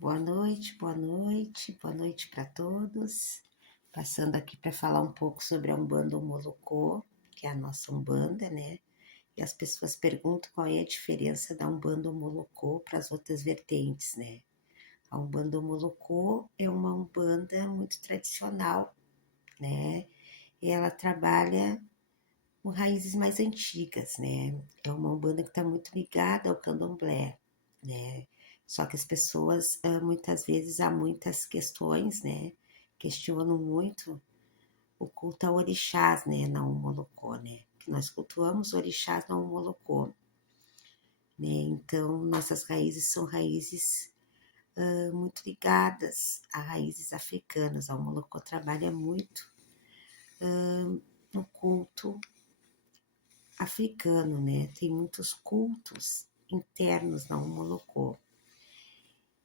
Boa noite para todos. Passando aqui para falar um pouco sobre a Umbanda Omolocô, que é a nossa Umbanda, né? E as pessoas perguntam qual é a diferença da Umbanda Omolocô para as outras vertentes, né? A Umbanda Omolocô é uma Umbanda muito tradicional, né? E ela trabalha com raízes mais antigas, né? É uma Umbanda que está muito ligada ao Candomblé, né? Só que as pessoas, muitas vezes, há muitas questões, né? Questionam muito o culto a orixás, né? Na Umolocô, né? Que nós cultuamos orixás na Umolocô, né? Então, nossas raízes são raízes muito ligadas a raízes africanas. A Umolocô trabalha muito no culto africano, né? Tem muitos cultos internos na Umolocô.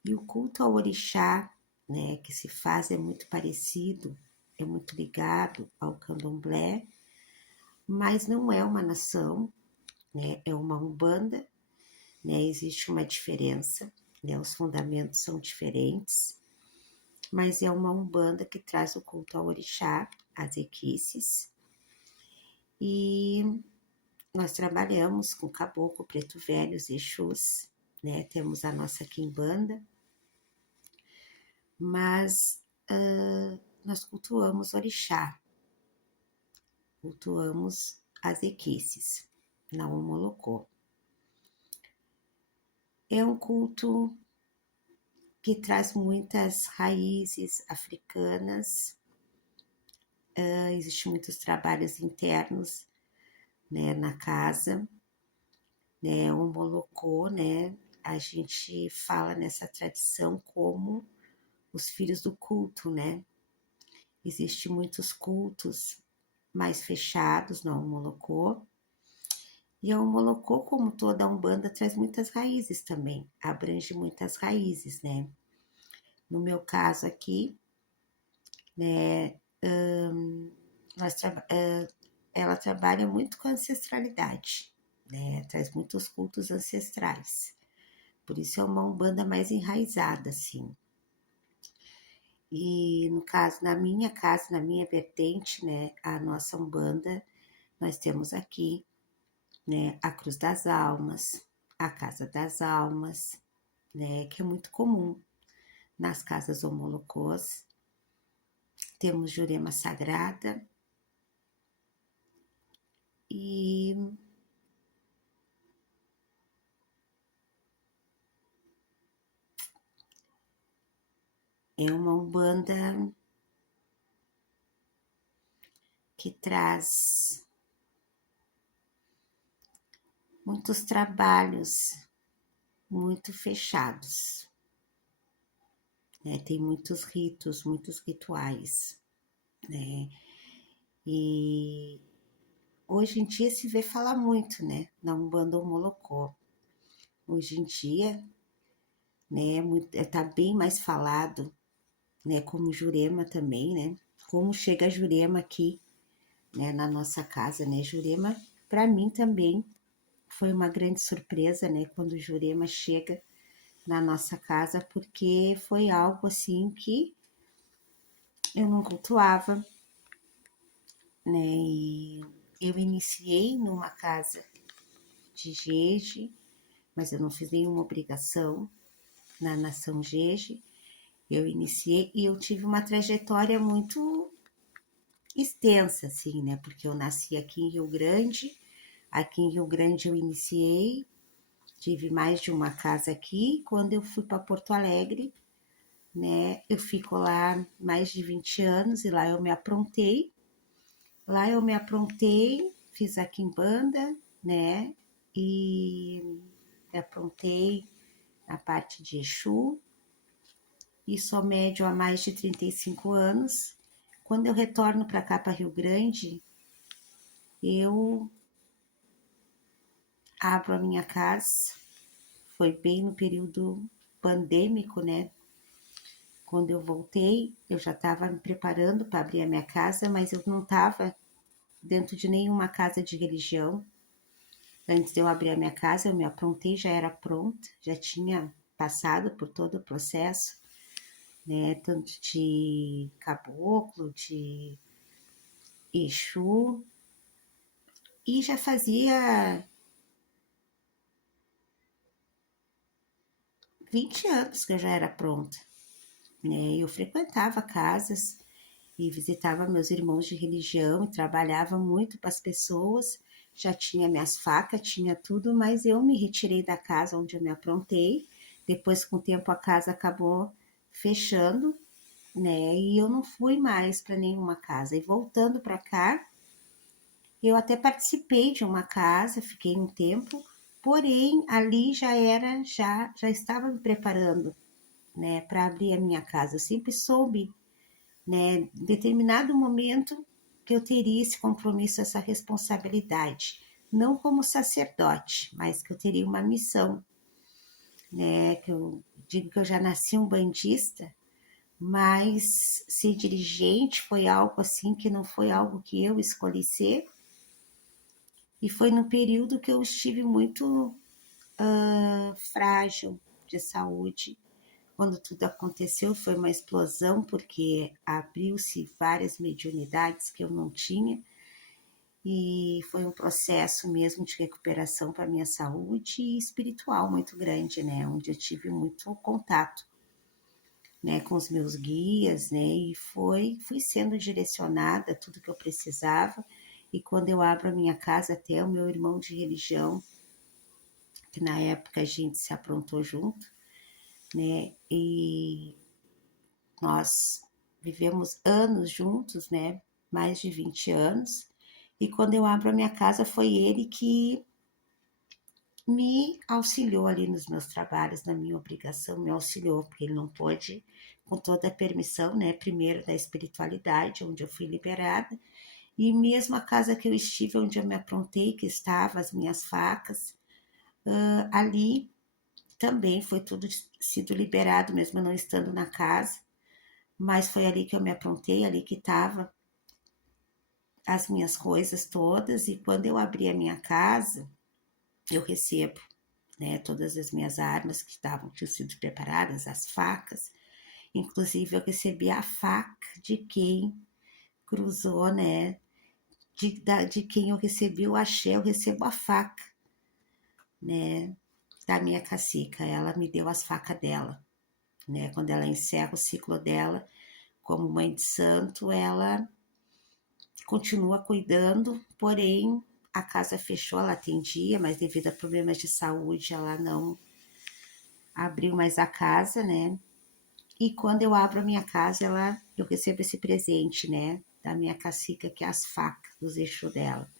E o culto ao orixá, né, que se faz é muito parecido, é muito ligado ao candomblé, mas não é uma nação, né? É uma umbanda, né? Existe uma diferença, né? Os fundamentos são diferentes, mas é uma umbanda que traz o culto ao orixá, às equices, e nós trabalhamos com caboclo, preto velho, os exus, né? Temos a nossa quimbanda, mas nós cultuamos orixá, cultuamos as equices, na Omolocô. É um culto que traz muitas raízes africanas, existem muitos trabalhos internos, né, na casa, né, o Omolocô, né, a gente fala nessa tradição como os filhos do culto, né, existem muitos cultos mais fechados na Omolocô, e a Omolocô, como toda a Umbanda, traz muitas raízes também, abrange muitas raízes, né? No meu caso aqui, né, ela trabalha muito com a ancestralidade, né? Traz muitos cultos ancestrais. Por isso é uma Umbanda mais enraizada, assim. E no caso, na minha casa, na minha vertente, né, a nossa Umbanda, nós temos aqui, né, a Cruz das Almas, a Casa das Almas, né, que é muito comum nas casas homolocós. Temos Jurema Sagrada e é uma umbanda que traz muitos trabalhos muito fechados, né? Tem muitos ritos, muitos rituais, né? E hoje em dia se vê falar muito, né, na Umbanda Omolocó. Hoje em dia, né, tá bem mais falado, né, como Jurema também, né? Como chega a Jurema aqui, né, na nossa casa, né? Jurema, para mim também foi uma grande surpresa, né, quando Jurema chega na nossa casa, porque foi algo assim que eu não cultuava, né? E eu iniciei numa casa de Jeje, mas eu não fiz nenhuma obrigação na nação Jeje. Eu iniciei e eu tive uma trajetória muito extensa, assim, né? Porque eu nasci aqui em Rio Grande. Aqui em Rio Grande eu iniciei, tive mais de uma casa aqui. Quando eu fui para Porto Alegre, né? Eu fico lá mais de 20 anos e lá eu me aprontei. Lá eu me aprontei, fiz a quimbanda, né? E me aprontei na parte de Exu e sou médium há mais de 35 anos. Quando eu retorno para cá, para Rio Grande, eu abro a minha casa. Foi bem no período pandêmico, né? Quando eu voltei, eu já estava me preparando para abrir a minha casa, mas eu não estava dentro de nenhuma casa de religião. Antes de eu abrir a minha casa, eu me aprontei, já era pronta, já tinha passado por todo o processo, né, tanto de caboclo, de Exu, e já fazia 20 anos que eu já era pronta, né? Eu frequentava casas e visitava meus irmãos de religião e trabalhava muito para as pessoas. Já tinha minhas facas, tinha tudo, mas eu me retirei da casa onde eu me aprontei. Depois, com o tempo, a casa acabou fechando, né? E eu não fui mais para nenhuma casa. E voltando para cá, eu até participei de uma casa, fiquei um tempo, porém ali já estava me preparando, né, para abrir a minha casa. Eu sempre soube, né, em determinado momento que eu teria esse compromisso, essa responsabilidade, não como sacerdote, mas que eu teria uma missão, né, que eu digo que eu já nasci um bandista, mas ser dirigente foi algo assim que não foi algo que eu escolhi ser, e foi no período que eu estive muito frágil de saúde. Quando tudo aconteceu, foi uma explosão, porque abriu-se várias mediunidades que eu não tinha, e foi um processo mesmo de recuperação para a minha saúde e espiritual muito grande, né? Onde eu tive muito contato, né, com os meus guias, né? E fui sendo direcionada tudo que eu precisava. E quando eu abro a minha casa, até o meu irmão de religião, que na época a gente se aprontou junto, né? E nós vivemos anos juntos, né? Mais de 20 anos. E quando eu abro a minha casa, foi ele que me auxiliou ali nos meus trabalhos, na minha obrigação, me auxiliou, porque ele não pôde, com toda a permissão, né? Primeiro da espiritualidade, onde eu fui liberada, e mesmo a casa que eu estive, onde eu me aprontei, que estava as minhas facas, ali também foi tudo sido liberado, mesmo eu não estando na casa, mas foi ali que eu me aprontei, ali que estava as minhas coisas todas, e quando eu abri a minha casa, eu recebo, né, todas as minhas armas que tinham sido preparadas, as facas, inclusive eu recebi a faca de quem cruzou, né, de quem eu recebi o axé, eu recebo a faca, né, da minha cacica, ela me deu as facas dela, né, quando ela encerra o ciclo dela, como mãe de santo, ela continua cuidando, porém a casa fechou, ela atendia, mas devido a problemas de saúde ela não abriu mais a casa, né? E quando eu abro a minha casa, eu recebo esse presente, né? Da minha cacica, que é as facas dos Exu dela.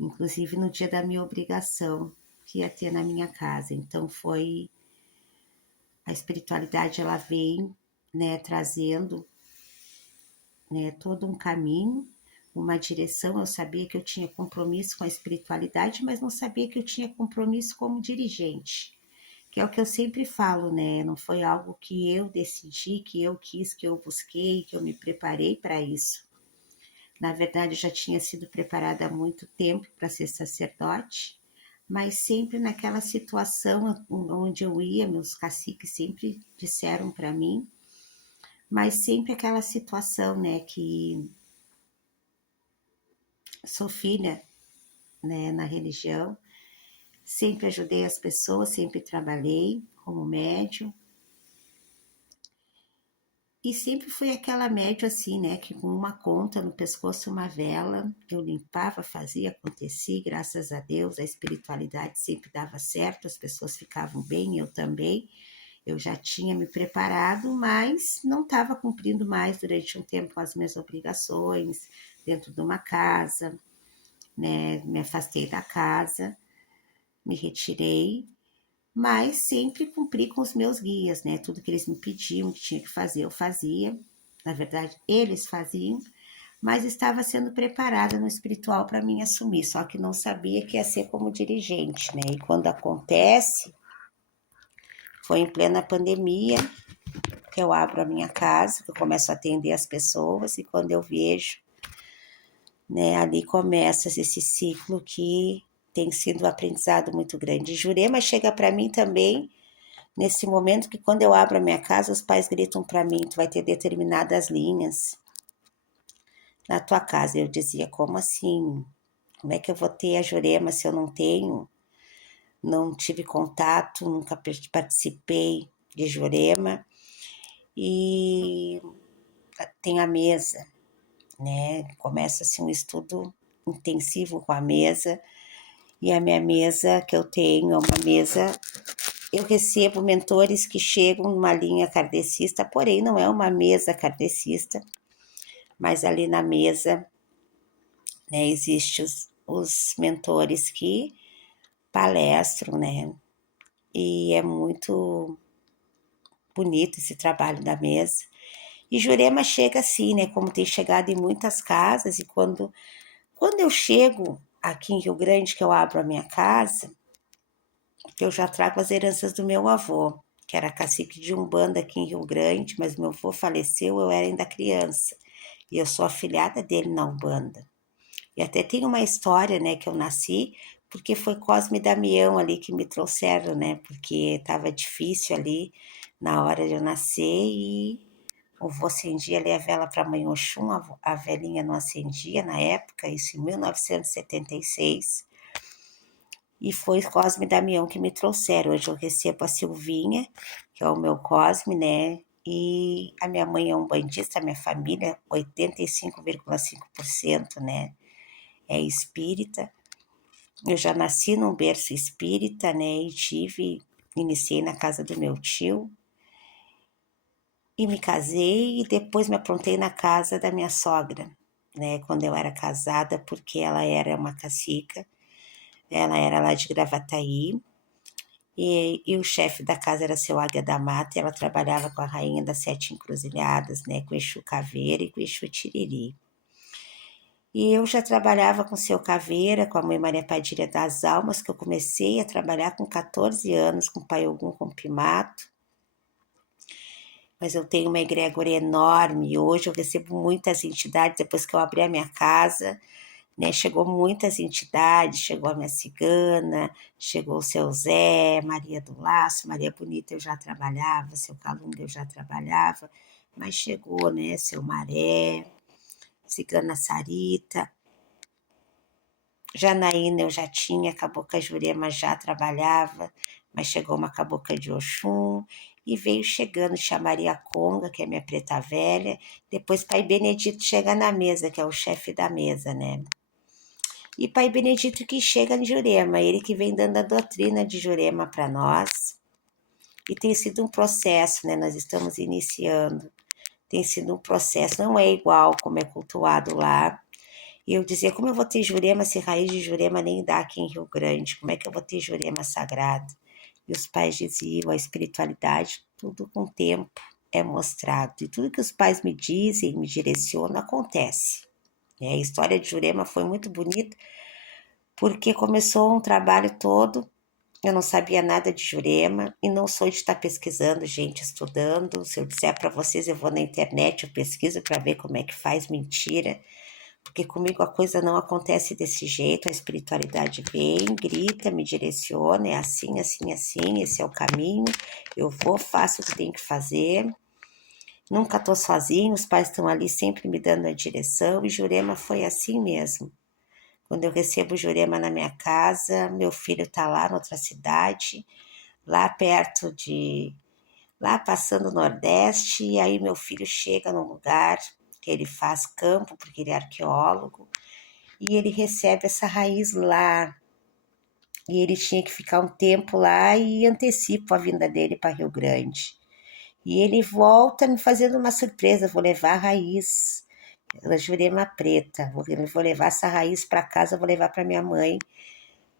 Inclusive no dia da minha obrigação, que ia ter na minha casa. Então foi a espiritualidade, ela vem, né, trazendo, né, todo um caminho, uma direção. Eu sabia que eu tinha compromisso com a espiritualidade, mas não sabia que eu tinha compromisso como dirigente, que é o que eu sempre falo, né? Não foi algo que eu decidi, que eu quis, que eu busquei, que eu me preparei para isso. Na verdade, eu já tinha sido preparada há muito tempo para ser sacerdote, mas sempre naquela situação onde eu ia, meus caciques sempre disseram para mim, mas sempre aquela situação, né, que sou filha, né, na religião, sempre ajudei as pessoas, sempre trabalhei como médium, e sempre fui aquela médium assim, né, que com uma conta no pescoço, uma vela, eu limpava, fazia, acontecia, graças a Deus, a espiritualidade sempre dava certo, as pessoas ficavam bem, eu também. Eu já tinha me preparado, mas não estava cumprindo mais durante um tempo as minhas obrigações dentro de uma casa, né? Me afastei da casa, me retirei, mas sempre cumpri com os meus guias, né? Tudo que eles me pediam, que tinha que fazer, eu fazia. Na verdade, eles faziam, mas estava sendo preparada no espiritual para mim assumir, só que não sabia que ia ser como dirigente, né? E quando acontece, foi em plena pandemia que eu abro a minha casa, que eu começo a atender as pessoas, e quando eu vejo, né, ali começa esse ciclo que tem sido um aprendizado muito grande. Jurema chega para mim também nesse momento que quando eu abro a minha casa, os pais gritam para mim, tu vai ter determinadas linhas na tua casa. Eu dizia, como assim? Como é que eu vou ter a Jurema se eu não tenho? Não tive contato, nunca participei de Jurema. E tem a mesa, né? Começa assim um estudo intensivo com a mesa. E a minha mesa que eu tenho é uma mesa. Eu recebo mentores que chegam numa linha kardecista, porém não é uma mesa kardecista, mas ali na mesa, né, existem os mentores que palestram, né? E é muito bonito esse trabalho da mesa. E Jurema chega assim, né? Como tem chegado em muitas casas, e quando eu chego aqui em Rio Grande, que eu abro a minha casa, que eu já trago as heranças do meu avô, que era cacique de Umbanda aqui em Rio Grande, mas meu avô faleceu, eu era ainda criança. E eu sou afilhada dele na Umbanda. E até tem uma história, né, que eu nasci, porque foi Cosme e Damião ali que me trouxeram, né, porque estava difícil ali na hora de eu nascer e o vô acendia ali a vela para a mãe Oxum, a velhinha não acendia na época, isso em 1976. E foi Cosme e Damião que me trouxeram. Hoje eu recebo a Silvinha, que é o meu Cosme, né? E a minha mãe é um bandista, a minha família, 85,5%, né? É espírita. Eu já nasci num berço espírita, né? Iniciei na casa do meu tio. E me casei e depois me aprontei na casa da minha sogra, né? Quando eu era casada, porque ela era uma cacica. Ela era lá de Gravataí. E o chefe da casa era seu Águia da Mata, e ela trabalhava com a rainha das sete encruzilhadas, né, com Exu Caveira e com Exu Tiriri. E eu já trabalhava com seu Caveira, com a mãe Maria Padilha das Almas, que eu comecei a trabalhar com 14 anos, com o pai Ogum com Pimato. Mas eu tenho uma egrégora enorme, hoje eu recebo muitas entidades, depois que eu abri a minha casa, né, chegou muitas entidades, chegou a minha cigana, chegou o seu Zé, Maria do Laço, Maria Bonita eu já trabalhava, seu Calunga eu já trabalhava, mas chegou, né, seu Maré, cigana Sarita, Janaína eu já tinha, Cabocla Jurema já trabalhava, mas chegou uma Cabocla de Oxum, e veio chegando Tia Maria Conga, que é minha preta velha, depois Pai Benedito chega na mesa, que é o chefe da mesa, né? E Pai Benedito que chega em Jurema, ele que vem dando a doutrina de Jurema para nós. E tem sido um processo, né? Nós estamos iniciando. Tem sido um processo, não é igual como é cultuado lá. E eu dizia, como eu vou ter Jurema se raiz de Jurema nem dá aqui em Rio Grande? Como é que eu vou ter Jurema sagrado? E os pais diziam, a espiritualidade, tudo com tempo é mostrado. E tudo que os pais me dizem, me direcionam, acontece. A história de Jurema foi muito bonita, porque começou um trabalho todo, eu não sabia nada de Jurema, e não sou de estar pesquisando, gente, estudando. Se eu disser para vocês, eu vou na internet, eu pesquiso para ver como é que faz, mentira. Porque comigo a coisa não acontece desse jeito, a espiritualidade vem, grita, me direciona, é assim, assim, assim, esse é o caminho, eu vou, faço o que tenho que fazer. Nunca estou sozinho, os pais estão ali sempre me dando a direção, e Jurema foi assim mesmo. Quando eu recebo Jurema na minha casa, meu filho está lá em outra cidade, lá perto de... lá passando o Nordeste, e aí meu filho chega num lugar que ele faz campo, porque ele é arqueólogo, e ele recebe essa raiz lá, e ele tinha que ficar um tempo lá e antecipo a vinda dele para Rio Grande. E ele volta me fazendo uma surpresa, vou levar a raiz, a Jurema preta, vou levar essa raiz para casa, vou levar para minha mãe,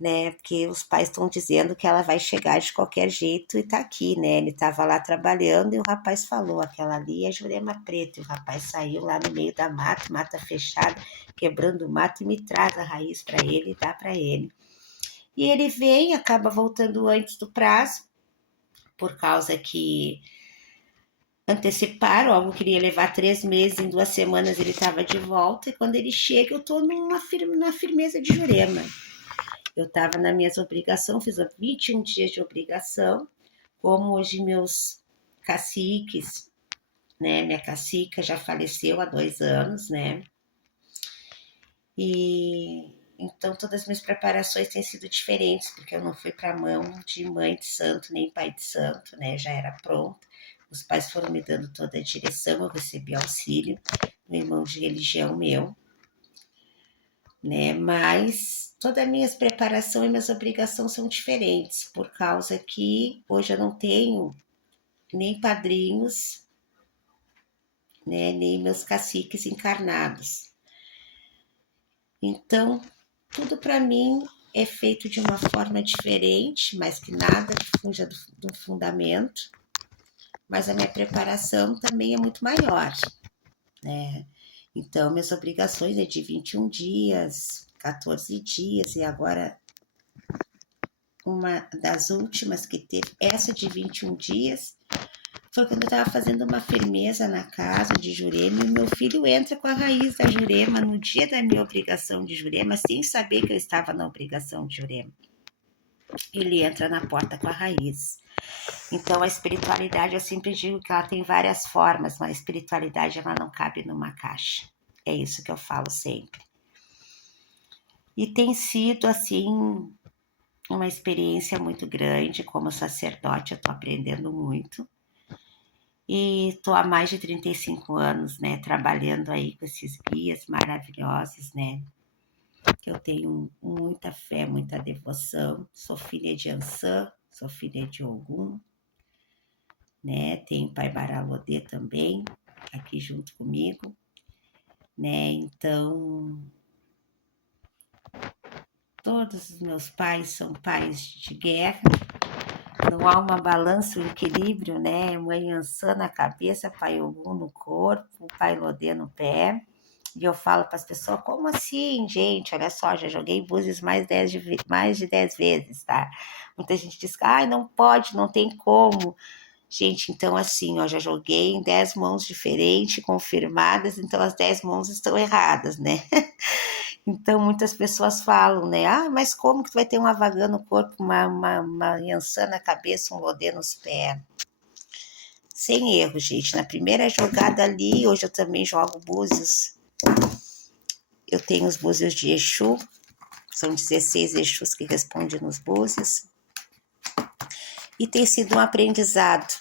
né? Porque os pais estão dizendo que ela vai chegar de qualquer jeito e tá aqui, né? Ele estava lá trabalhando e o rapaz falou, aquela ali é Jurema preta, e o rapaz saiu lá no meio da mata, mata fechada, quebrando o mato e me traz a raiz para ele e dá para ele. E ele vem, acaba voltando antes do prazo, por causa que anteciparam, algo queria levar 3 meses, em 2 semanas ele estava de volta, e quando ele chega eu estou na firmeza de Jurema. Eu estava nas minhas obrigações, fiz 21 dias de obrigação, como hoje meus caciques, né? Minha cacica já faleceu há 2 anos, né? E então todas as minhas preparações têm sido diferentes, porque eu não fui para a mão de mãe de santo nem pai de santo, né? Já era pronta. Os pais foram me dando toda a direção, eu recebi auxílio, um irmão de religião meu, né? Mas todas as minhas preparações e minhas obrigações são diferentes, por causa que hoje eu não tenho nem padrinhos, né? Nem meus caciques encarnados. Então, tudo para mim é feito de uma forma diferente, mas que nada que fuja do fundamento. Mas a minha preparação também é muito maior, né? Então, minhas obrigações é de 21 dias, 14 dias, e agora uma das últimas que teve, essa de 21 dias, foi quando eu estava fazendo uma firmeza na casa de Jurema, e meu filho entra com a raiz da Jurema no dia da minha obrigação de Jurema, sem saber que eu estava na obrigação de Jurema. Ele entra na porta com a raiz. Então, a espiritualidade, eu sempre digo que ela tem várias formas, mas a espiritualidade ela não cabe numa caixa. É isso que eu falo sempre. E tem sido, assim, uma experiência muito grande. Como sacerdote, eu estou aprendendo muito. E estou há mais de 35 anos, né, trabalhando aí com esses guias maravilhosos, né? Eu tenho muita fé, muita devoção. Sou filha de Ansã, sou filha de Ogum, né? Tem Pai Baralodê também, aqui junto comigo, né? Então, todos os meus pais são pais de guerra. Não há uma balança, um equilíbrio, né? Mãe Ansã na cabeça, Pai Ogum no corpo, Pai Lodê no pé. E eu falo para as pessoas, como assim, gente? Olha só, já joguei Búzios mais de 10 vezes, tá? Muita gente diz, ai, não pode, não tem como. Gente, então assim, ó, já joguei em 10 mãos diferentes, confirmadas, então as 10 mãos estão erradas, né? Então muitas pessoas falam, né? Ah, mas como que tu vai ter uma vagã no corpo, uma Yansan na cabeça, um Lodê nos pés? Sem erro, gente. Na primeira jogada ali, hoje eu também jogo búzios. Eu tenho os búzios de Exu, são 16 Exus que respondem nos búzios. E tem sido um aprendizado,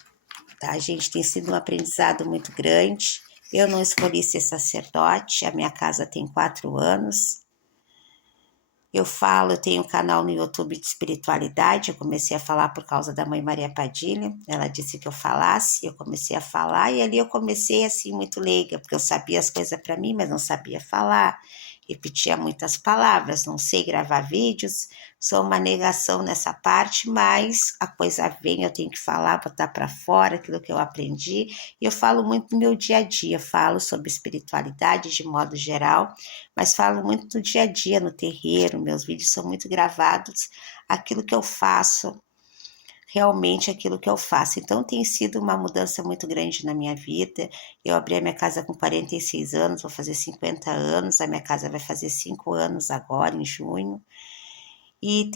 tá, gente? Tem sido um aprendizado muito grande. Eu não escolhi ser sacerdote, a minha casa tem 4 anos. Eu tenho um canal no YouTube de espiritualidade, eu comecei a falar por causa da mãe Maria Padilha, ela disse que eu falasse, eu comecei a falar, e ali eu comecei assim muito leiga, porque eu sabia as coisas para mim, mas não sabia falar, repetia muitas palavras, não sei gravar vídeos, sou uma negação nessa parte, mas a coisa vem, eu tenho que falar, botar para fora aquilo que eu aprendi, e eu falo muito no meu dia a dia, falo sobre espiritualidade de modo geral, mas falo muito no dia a dia, no terreiro, meus vídeos são muito gravados, aquilo que eu faço, realmente aquilo que eu faço. Então tem sido uma mudança muito grande na minha vida. Eu abri a minha casa com 46 anos, vou fazer 50 anos, a minha casa vai fazer 5 anos agora, em junho. E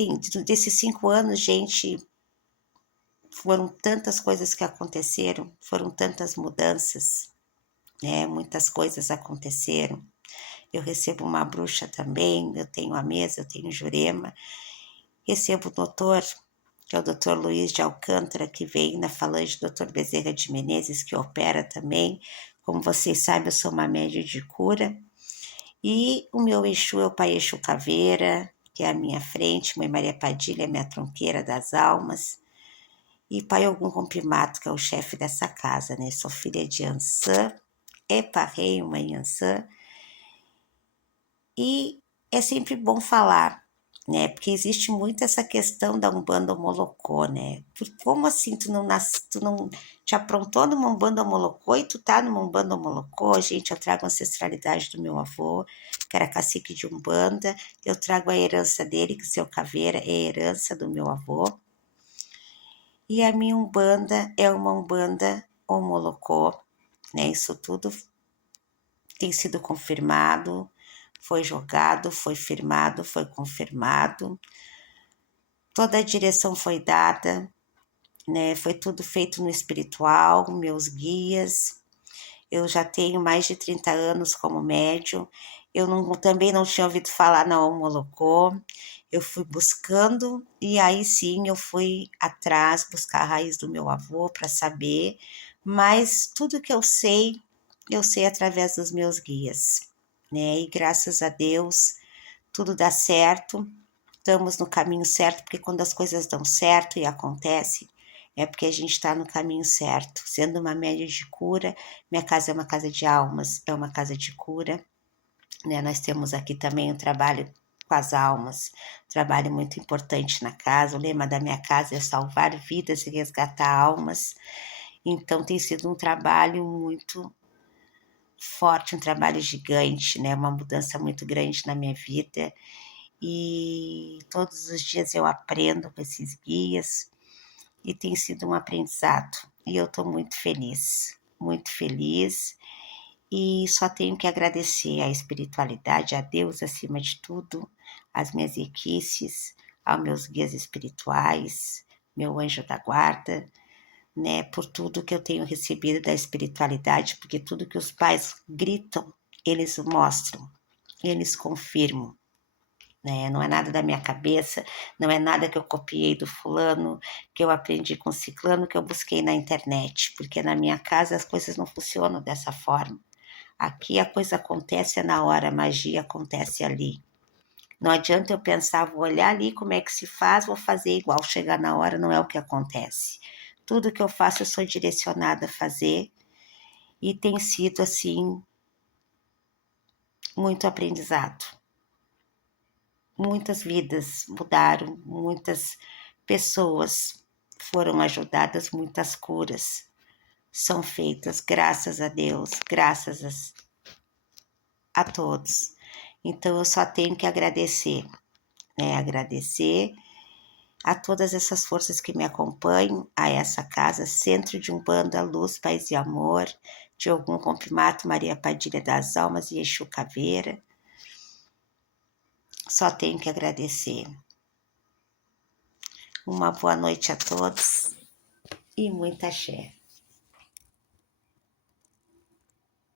desses 5 anos, gente, foram tantas coisas que aconteceram, foram tantas mudanças, né? Muitas coisas aconteceram. Eu recebo uma bruxa também, eu tenho a mesa, eu tenho Jurema. Recebo o doutor, que é o doutor Luiz de Alcântara, que vem na falange do doutor Bezerra de Menezes, que opera também. Como vocês sabem, eu sou uma média de cura. E o meu Exu é o Pai Exu Caveira, que é a minha frente, Mãe Maria Padilha, minha tronqueira das almas. E Pai Ogum Rompimato, que é o chefe dessa casa, né? Sou filha de Ansã, Eparrei, mãe Ansã. E é sempre bom falar, né? Porque existe muito essa questão da Umbanda Molocô, né? Como assim tu não te aprontou numa Umbanda Molocô e tu tá numa Umbanda Molocô? Gente, eu trago a ancestralidade do meu avô, que era cacique de Umbanda, eu trago a herança dele, que o seu Caveira é a herança do meu avô. E a minha Umbanda é uma Umbanda Molocô, né? Isso tudo tem sido confirmado, foi jogado, foi firmado, foi confirmado. Toda a direção foi dada. né? Foi tudo feito no espiritual, meus guias. Eu já tenho mais de 30 anos como médium. Eu também não tinha ouvido falar na Homolocô. Eu fui buscando e aí sim eu fui atrás buscar a raiz do meu avô para saber. Mas tudo que eu sei através dos meus guias, né? E graças a Deus tudo dá certo. Estamos no caminho certo, porque quando as coisas dão certo e acontecem, é porque a gente está no caminho certo. Sendo uma média de cura, minha casa é uma casa de almas, é uma casa de cura, né? Nós temos aqui também um trabalho com as almas, trabalho muito importante na casa. O lema da minha casa é salvar vidas e resgatar almas. Então tem sido um trabalho muito forte, um trabalho gigante, né? Uma mudança muito grande na minha vida. E todos os dias eu aprendo com esses guias e tem sido um aprendizado. E eu estou muito feliz e só tenho que agradecer à espiritualidade, a Deus acima de tudo, às minhas equipes, aos meus guias espirituais, meu anjo da guarda, né, por tudo que eu tenho recebido da espiritualidade, porque tudo que os pais gritam, eles mostram, eles confirmam, né? Não é nada da minha cabeça, não é nada que eu copiei do fulano, que eu aprendi com o ciclano, que eu busquei na internet, porque na minha casa as coisas não funcionam dessa forma. Aqui a coisa acontece na hora, a magia acontece ali. Não adianta eu pensar, vou olhar ali como é que se faz, vou fazer igual, chegar na hora não é o que acontece. Tudo que eu faço eu sou direcionada a fazer e tem sido assim muito aprendizado. Muitas vidas mudaram, muitas pessoas foram ajudadas, muitas curas são feitas, graças a Deus, graças a todos. Então eu só tenho que agradecer, né? Agradecer a todas essas forças que me acompanham, a essa casa, Centro de Umbanda, Luz, Paz e Amor, de Ogum Comprimato, Maria Padilha das Almas e Exu Caveira. Só tenho que agradecer. Uma boa noite a todos e muita axé.